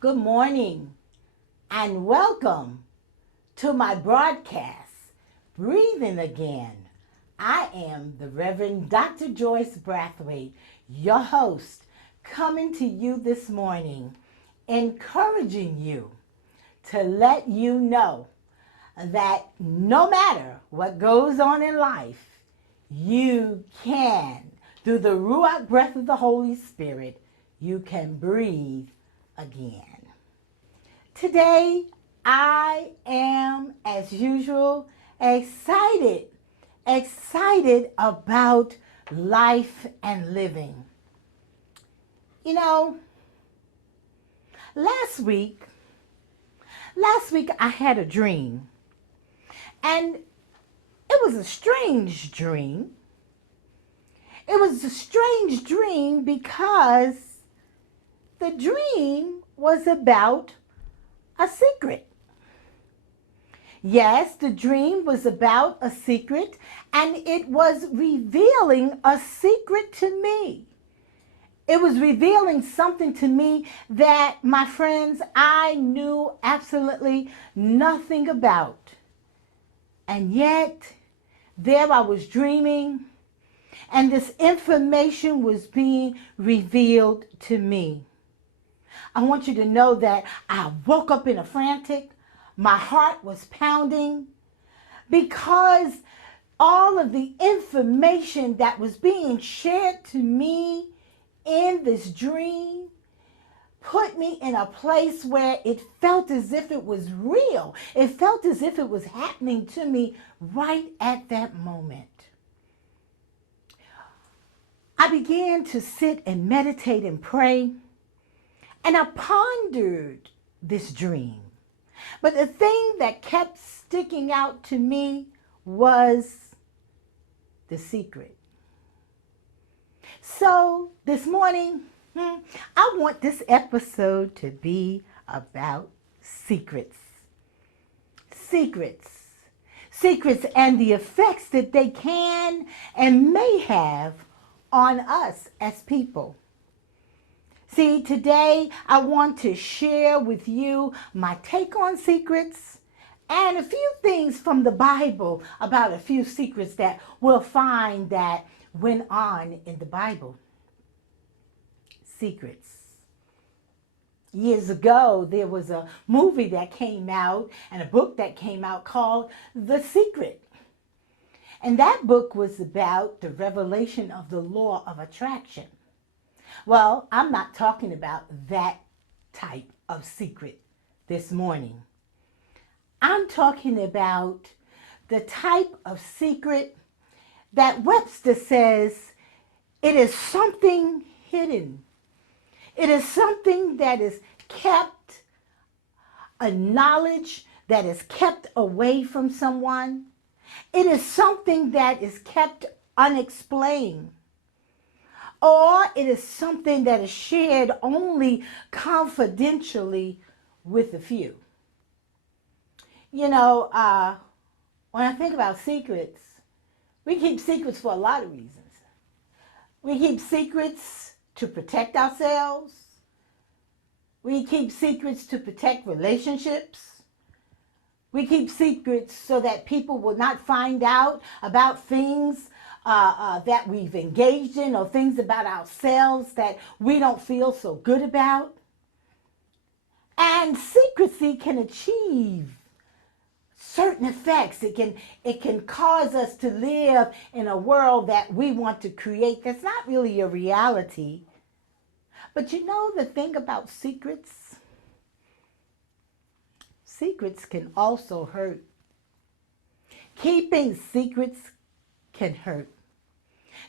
Good morning and welcome to my broadcast, Breathing Again. I am the Reverend Dr. Joyce Braithwaite, your host, coming to you this morning, encouraging you to let you know that no matter what goes on in life, you can, through the Ruach breath of the Holy Spirit, you can breathe again. Today, I am, as usual, excited about life and living. You know, last week I had a dream, and it was a strange dream. It was a strange dream because the dream was about a secret. Yes, the dream was about a secret, and it was revealing a secret to me. It was revealing something to me that, my friends, I knew absolutely nothing about. And yet, there I was dreaming, and this information was being revealed to me. I want you to know that I woke up in a frantic. My heart was pounding because all of the information that was being shared to me in this dream put me in a place where it felt as if it was real. It felt as if it was happening to me right at that moment. I began to sit and meditate and pray. And I pondered this dream. But the thing that kept sticking out to me was the secret. So this morning, I want this episode to be about secrets. Secrets. Secrets and the effects that they can and may have on us as people. See, today I want to share with you my take on secrets and a few things from the Bible about a few secrets that we'll find that went on in the Bible. Secrets. Years ago, there was a movie that came out and a book that came out called The Secret. And that book was about the revelation of the law of attraction. Well, I'm not talking about that type of secret this morning. I'm talking about the type of secret that Webster says it is something hidden. It is something that is kept, a knowledge that is kept away from someone. It is something that is kept unexplained. Or it is something that is shared only confidentially with a few. You know, when I think about secrets, we keep secrets for a lot of reasons. We keep secrets to protect ourselves. We keep secrets to protect relationships. We keep secrets so that people will not find out about things that we've engaged in or things about ourselves that we don't feel so good about. And secrecy can achieve certain effects. It can cause us to live in a world that we want to create that's not really a reality. But you know the thing about secrets? Secrets can also hurt. Keeping secrets can hurt.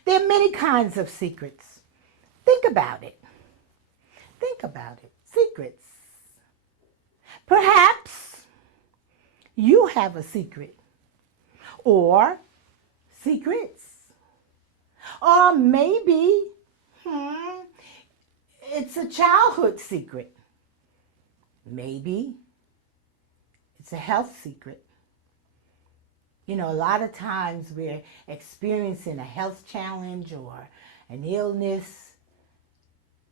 There are many kinds of secrets. Think about it. Think about it. Secrets. Perhaps you have a secret or secrets. Or maybe it's a childhood secret. Maybe it's a health secret. You know, a lot of times we're experiencing a health challenge or an illness,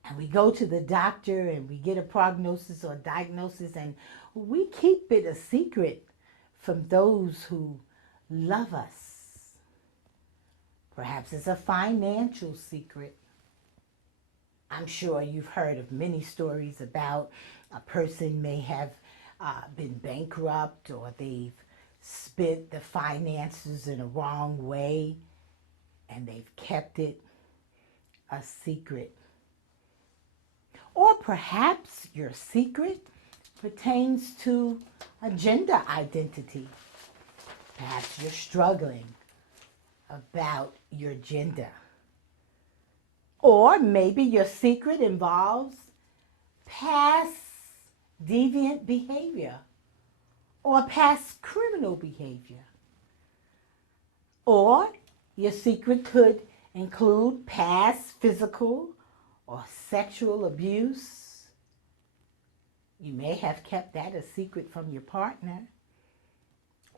And we go to the doctor and we get a prognosis or diagnosis, and we keep it a secret from those who love us. Perhaps it's a financial secret. I'm sure you've heard of many stories about a person may have been bankrupt, or they've spent the finances in a wrong way and they've kept it a secret. Or perhaps your secret pertains to a gender identity. Perhaps you're struggling about your gender. Or maybe your secret involves past deviant behavior or past criminal behavior. Or your secret could include past physical or sexual abuse. You may have kept that a secret from your partner.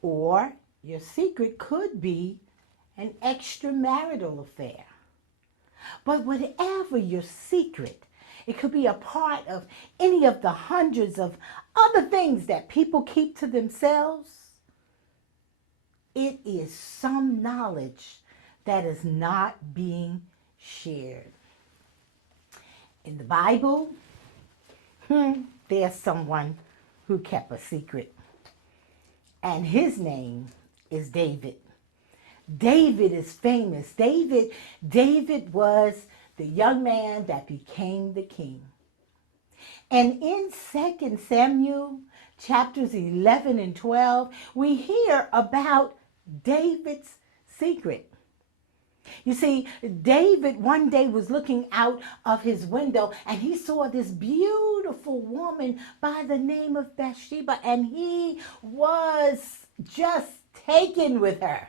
Or your secret could be an extramarital affair. But whatever your secret, it could be a part of any of the hundreds of other things that people keep to themselves. It is some knowledge that is not being shared. In the Bible, there's someone who kept a secret. And his name is David. David is famous. David was the young man that became the king. And in 2 Samuel chapters 11 and 12, we hear about David's secret. You see, David one day was looking out of his window and he saw this beautiful woman by the name of Bathsheba, and he was just taken with her.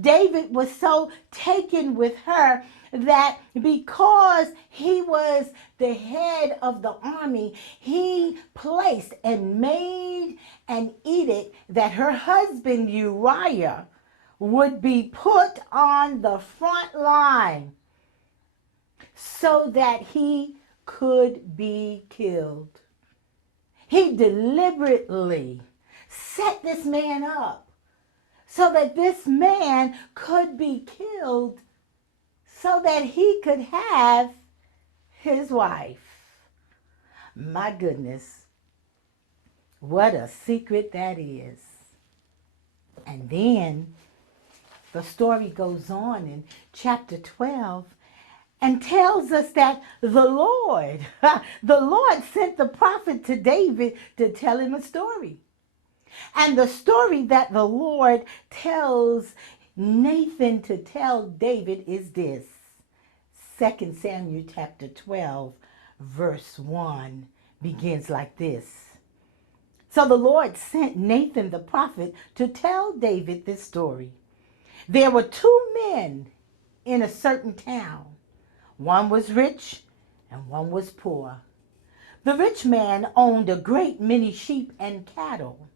David was so taken with her that because he was the head of the army, he placed and made an edict that her husband Uriah would be put on the front line so that he could be killed. He deliberately set this man up so that this man could be killed so that he could have his wife. My goodness, what a secret that is. And then the story goes on in chapter 12 and tells us that the Lord sent the prophet to David to tell him a story. And the story that the Lord tells Nathan to tell David is this. 2 Samuel chapter 12, verse 1 begins like this. So the Lord sent Nathan the prophet to tell David this story. There were two men in a certain town. One was rich and one was poor. The rich man owned a great many sheep and cattle.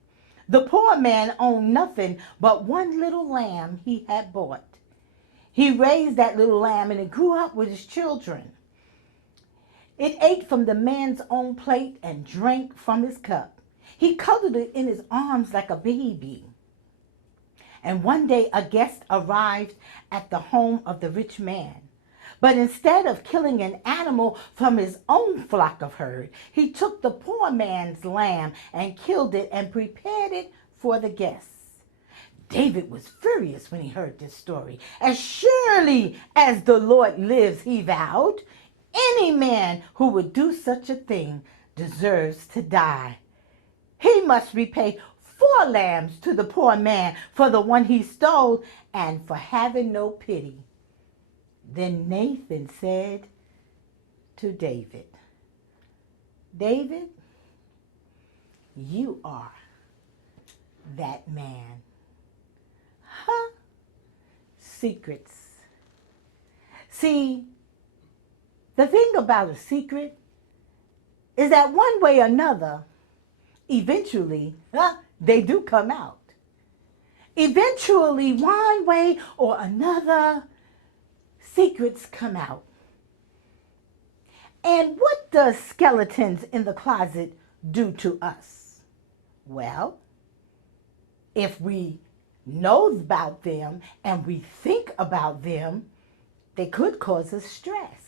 The poor man owned nothing but one little lamb he had bought. He raised that little lamb and it grew up with his children. It ate from the man's own plate and drank from his cup. He cuddled it in his arms like a baby. And one day a guest arrived at the home of the rich man. But instead of killing an animal from his own flock of herd, he took the poor man's lamb and killed it and prepared it for the guests. David was furious when he heard this story. As surely as the Lord lives, he vowed, any man who would do such a thing deserves to die. He must repay 4 lambs to the poor man for the one he stole and for having no pity. Then Nathan said to David, David, you are that man. Huh? Secrets. See, the thing about a secret is that one way or another, eventually, they do come out. Eventually, one way or another, secrets come out. And what does skeletons in the closet do to us? Well, if we know about them and we think about them, they could cause us stress.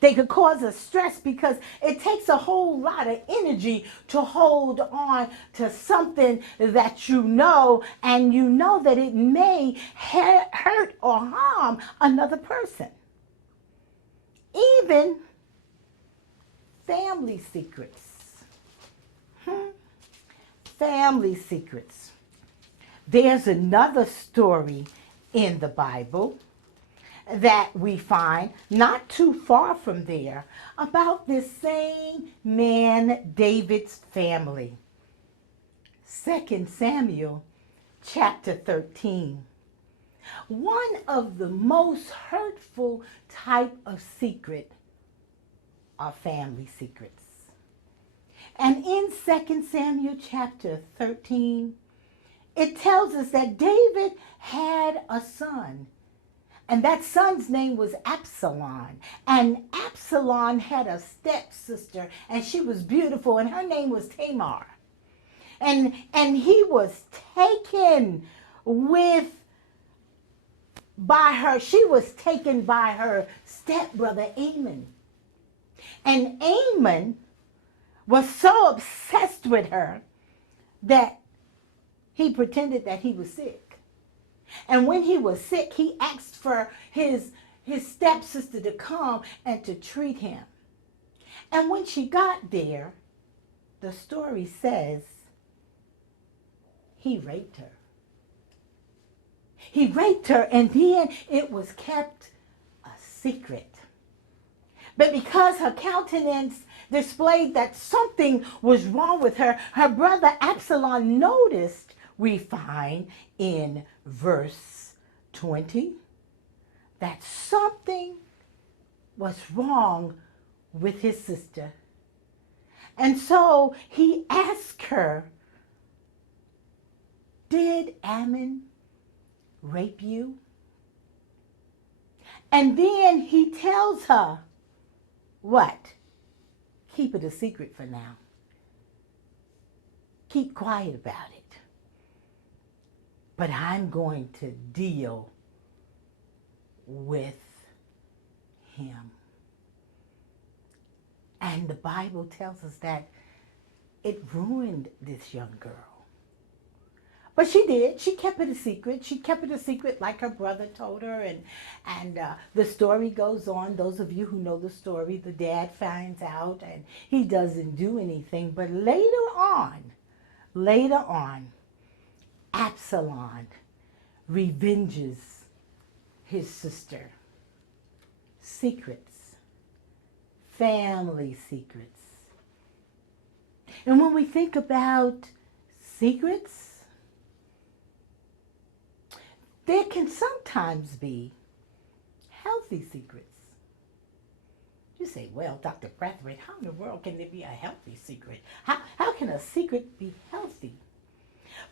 They could cause us stress because it takes a whole lot of energy to hold on to something that you know, and you know that it may hurt or harm another person. Even family secrets. Family secrets. There's another story in the Bible that we find not too far from there about this same man, David's family. 2 Samuel chapter 13. One of the most hurtful type of secret are family secrets. And in 2 Samuel chapter 13, it tells us that David had a son. And that son's name was Absalom. And Absalom had a stepsister, and she was beautiful, and her name was Tamar. And he was taken she was taken by her stepbrother Amon. And Amon was so obsessed with her that he pretended that he was sick. And when he was sick, he asked for his stepsister to come and to treat him. And when she got there, the story says he raped her. He raped her, and then it was kept a secret. But because her countenance displayed that something was wrong with her, her brother Absalom noticed, we find in verse 20, that something was wrong with his sister. And so he asked her, "Did Ammon rape you?" And then he tells her, what? Keep it a secret for now. Keep quiet about it. But I'm going to deal with him. And the Bible tells us that it ruined this young girl. But she did. She kept it a secret. She kept it a secret like her brother told her. And the story goes on. Those of you who know the story, the dad finds out and he doesn't do anything. But later on, Absalom revenges his sister. Secrets. Family secrets. And when we think about secrets, there can sometimes be healthy secrets. You say, well, Dr. Braithwaite, how in the world can there be a healthy secret? How can a secret be healthy?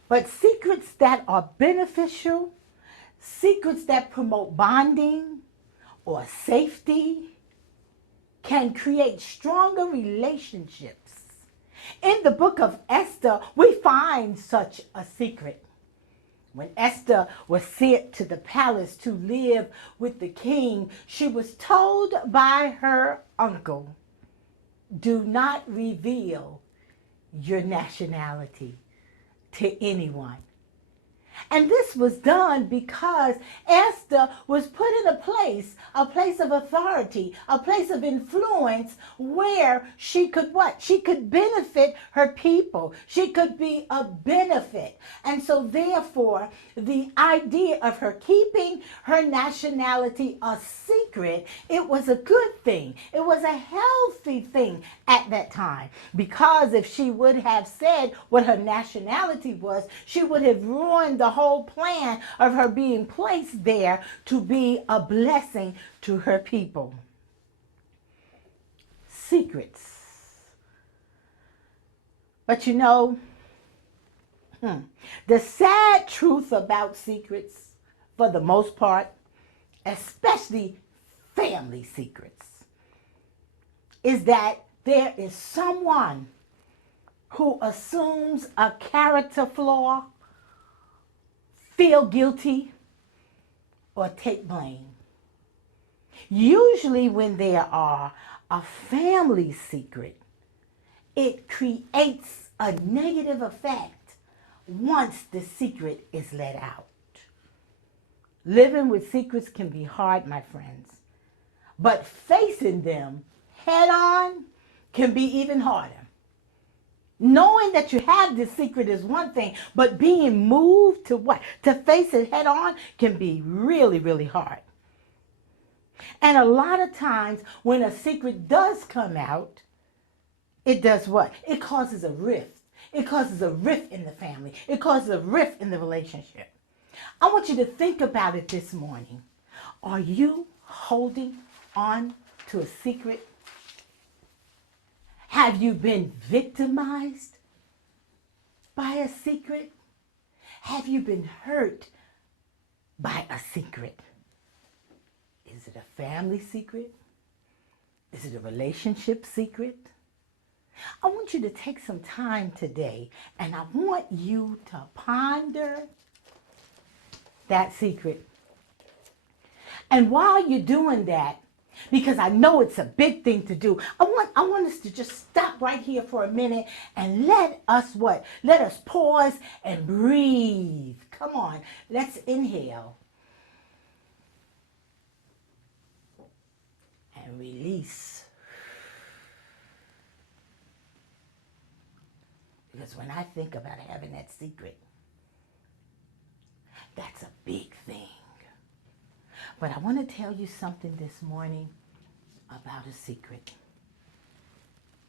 But secrets that are beneficial, secrets that promote bonding or safety, can create stronger relationships. In the book of Esther, we find such a secret. When Esther was sent to the palace to live with the king, she was told by her uncle, "Do not reveal your nationality to anyone." And this was done because Esther was put in a place of authority, a place of influence where she could what? She could benefit her people. She could be a benefit. And so therefore, the idea of her keeping her nationality a secret, it was a good thing. It was a healthy thing at that time. Because if she would have said what her nationality was, she would have ruined the whole plan of her being placed there to be a blessing to her people. Secrets. But you know, the sad truth about secrets, for the most part, especially family secrets, is that there is someone who assumes a character flaw, feel guilty, or take blame. Usually when there are a family secret, it creates a negative effect once the secret is let out. Living with secrets can be hard, my friends, but facing them head on can be even harder. Knowing that you have this secret is one thing, but being moved to what? To face it head on can be really, really hard. And a lot of times when a secret does come out, it does what? It causes a rift. It causes a rift in the family. It causes a rift in the relationship. I want you to think about it this morning. Are you holding on to a secret? Have you been victimized by a secret? Have you been hurt by a secret? Is it a family secret? Is it a relationship secret? I want you to take some time today and I want you to ponder that secret. And while you're doing that, because I know it's a big thing to do, I want us to just stop right here for a minute and let us what? Let us pause and breathe. Come on, let's inhale. And release. Because when I think about having that secret, that's a big thing. But I want to tell you something this morning about a secret.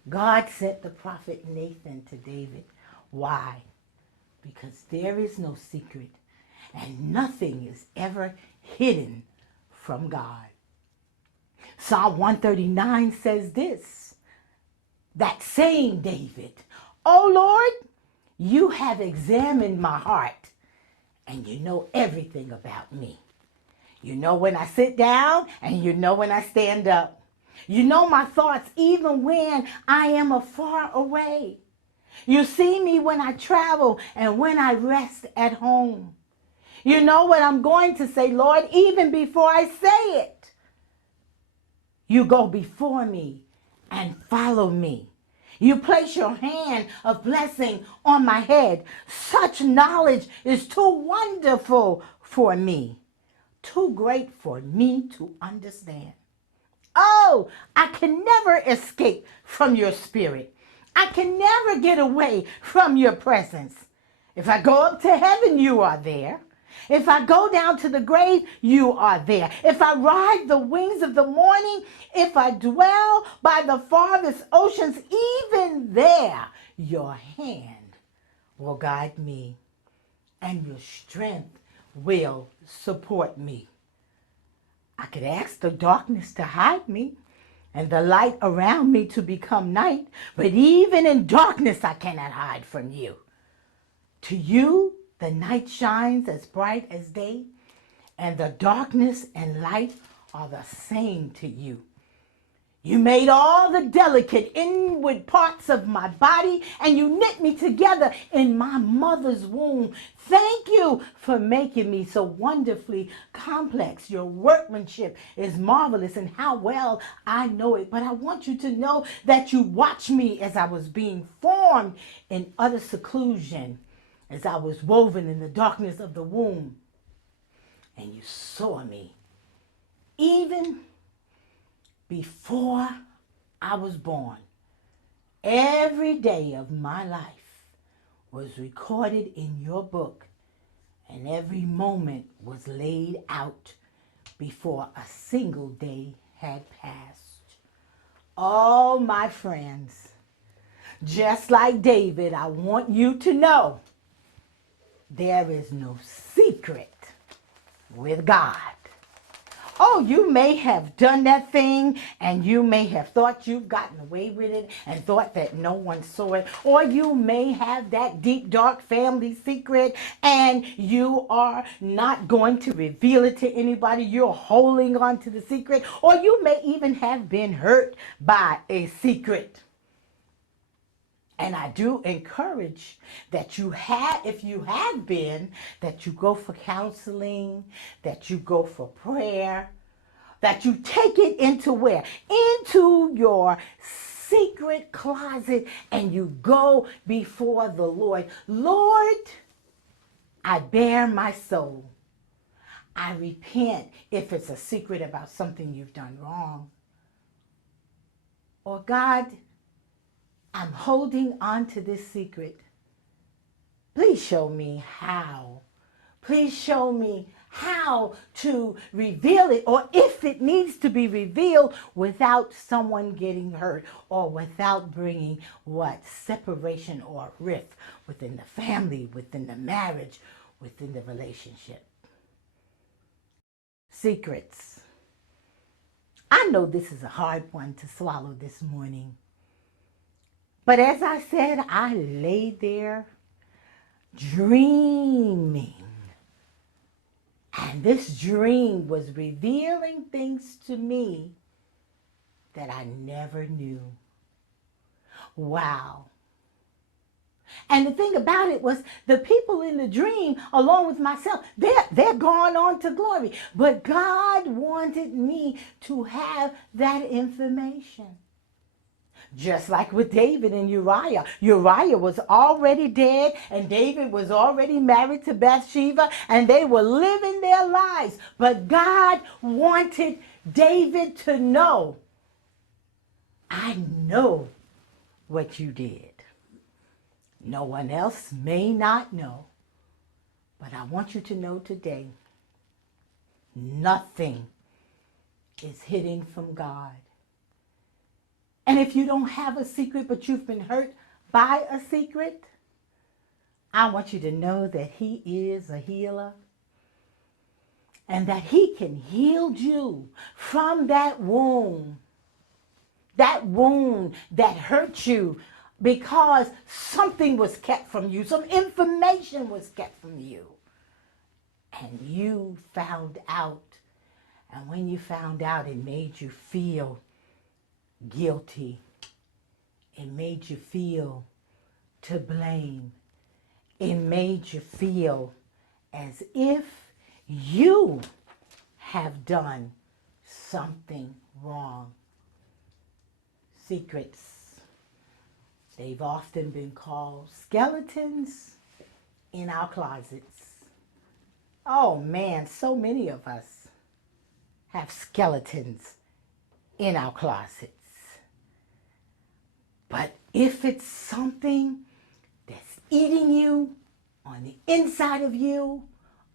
God sent the prophet Nathan to David. Why? Because there is no secret and nothing is ever hidden from God. Psalm 139 says this, that same David, "O Lord, you have examined my heart and you know everything about me. You know when I sit down and you know when I stand up. You know my thoughts even when I am afar away. You see me when I travel and when I rest at home. You know what I'm going to say, Lord, even before I say it. You go before me and follow me. You place your hand of blessing on my head. Such knowledge is too wonderful for me, too great for me to understand. Oh, I can never escape from your spirit. I can never get away from your presence. If I go up to heaven, you are there. If I go down to the grave, you are there. If I ride the wings of the morning, if I dwell by the farthest oceans, even there, your hand will guide me and your strength will support me. I could ask the darkness to hide me and the light around me to become night, but even in darkness I cannot hide from you. To you, the night shines as bright as day, and the darkness and light are the same to you. You made all the delicate inward parts of my body, and you knit me together in my mother's womb. Thank you for making me so wonderfully complex. Your workmanship is marvelous, and how well I know it. But I want you to know that you watched me as I was being formed in utter seclusion, as I was woven in the darkness of the womb. And you saw me even before I was born. Every day of my life was recorded in your book, and every moment was laid out before a single day had passed. Oh, my friends, just like David, I want you to know there is no secret with God. Oh, you may have done that thing and you may have thought you've gotten away with it and thought that no one saw it. Or you may have that deep, dark family secret and you are not going to reveal it to anybody. You're holding on to the secret. Or you may even have been hurt by a secret. And I do encourage that if you have been, that you go for counseling, that you go for prayer, that you take it into where? Into your secret closet and you go before the Lord. Lord, I bare my soul. I repent if it's a secret about something you've done wrong. Or God, I'm holding on to this secret. Please show me how. Please show me how to reveal it, or if it needs to be revealed without someone getting hurt or without bringing what? Separation or rift within the family, within the marriage, within the relationship. Secrets. I know this is a hard one to swallow this morning. But as I said, I lay there dreaming. And this dream was revealing things to me that I never knew. Wow. And the thing about it was the people in the dream, along with myself, they're gone on to glory. But God wanted me to have that information. Just like with David and Uriah. Uriah was already dead and David was already married to Bathsheba and they were living their lives. But God wanted David to know, I know what you did. No one else may not know, but I want you to know today, nothing is hidden from God. And if you don't have a secret, but you've been hurt by a secret, I want you to know that He is a healer and that He can heal you from that wound that hurt you because something was kept from you, some information was kept from you, and you found out. And when you found out, it made you feel guilty. It made you feel to blame. It made you feel as if you have done something wrong. Secrets. They've often been called skeletons in our closets. Oh man, so many of us have skeletons in our closets. But if it's something that's eating you on the inside of you,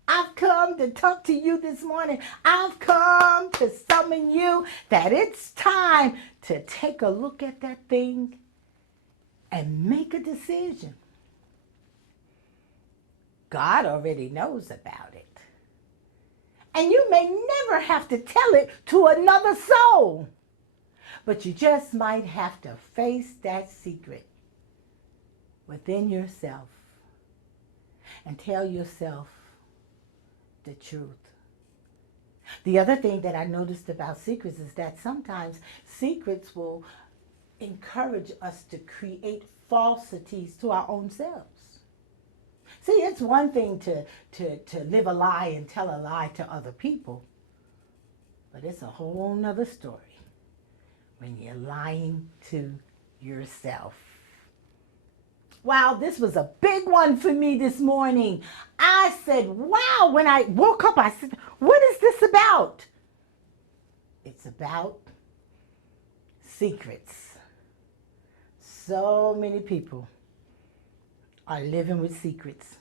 I've come to talk to you this morning. I've come to summon you that it's time to take a look at that thing and make a decision. God already knows about it. And you may never have to tell it to another soul. But you just might have to face that secret within yourself and tell yourself the truth. The other thing that I noticed about secrets is that sometimes secrets will encourage us to create falsities to our own selves. See, it's one thing to live a lie and tell a lie to other people, but it's a whole nother story when you're lying to yourself. Wow, this was a big one for me this morning. I said, wow, when I woke up, I said, what is this about? It's about secrets. So many people are living with secrets.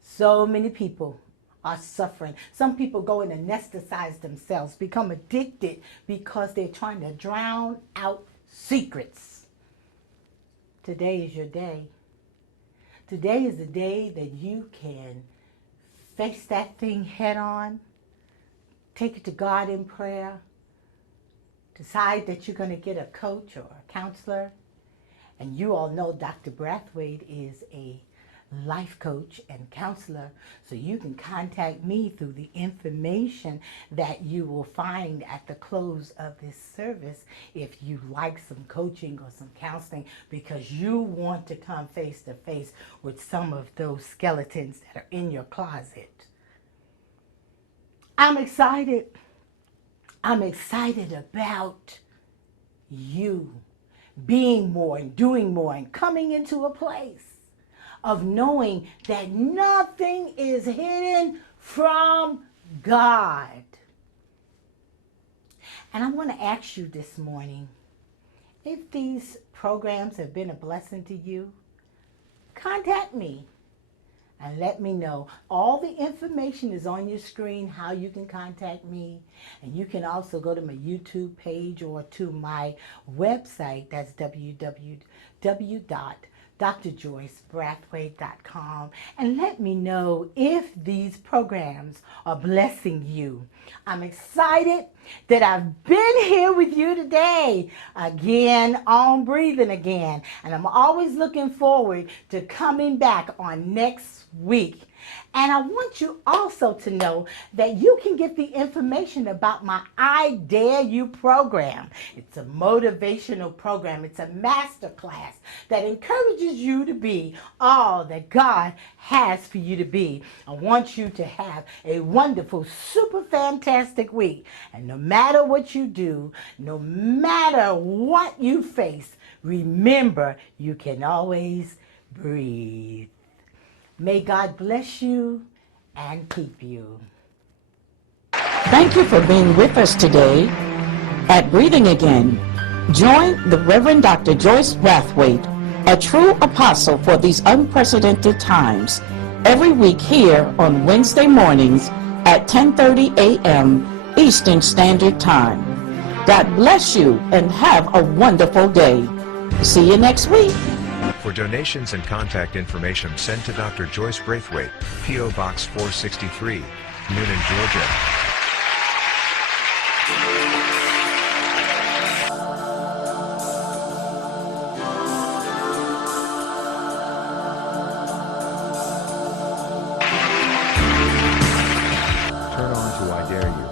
So many people are suffering. Some people go and anesthetize themselves, become addicted because they're trying to drown out secrets. Today is your day. Today is the day that you can face that thing head on, take it to God in prayer, decide that you're going to get a coach or a counselor. And you all know Dr. Braithwaite is a life coach and counselor, so you can contact me through the information that you will find at the close of this service if you like some coaching or some counseling because you want to come face to face with some of those skeletons that are in your closet. I'm excited. I'm excited about you being more and doing more and coming into a place of knowing that nothing is hidden from God. And I want to ask you this morning, if these programs have been a blessing to you, contact me and let me know. All the information is on your screen, how you can contact me. And you can also go to my YouTube page or to my website. That's www.drjoycebraithwaite.com, and let me know if these programs are blessing you. I'm excited that I've been here with you today, again, on breathing again. And I'm always looking forward to coming back on next week. And I want you also to know that you can get the information about my I Dare You program. It's a motivational program. It's a master class that encourages you to be all that God has for you to be. I want you to have a wonderful, super fantastic week. And no matter what you do, no matter what you face, remember you can always breathe. May God bless you and keep you. Thank you for being with us today at Breathing Again. Join the Reverend Dr. Joyce Braithwaite, a true apostle for these unprecedented times, every week here on Wednesday mornings at 10:30 a.m. Eastern Standard Time. God bless you and have a wonderful day. See you next week. For donations and contact information, send to Dr. Joyce Braithwaite, P.O. Box 463, Noonan, Georgia. Turn on to I Dare You,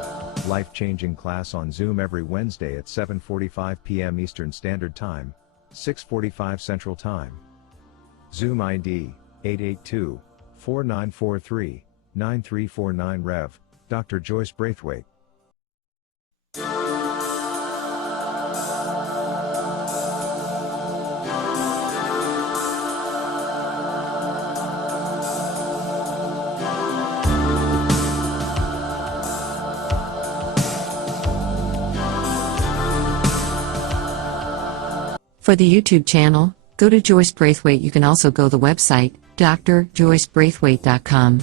life-changing class on Zoom every Wednesday at 7:45 p.m. Eastern Standard Time, 6:45 Central Time. Zoom ID, 882-4943-9349 Rev. Dr. Joyce Braithwaite. For the YouTube channel, go to Joyce Braithwaite. You can also go to the website, drjoycebraithwaite.com.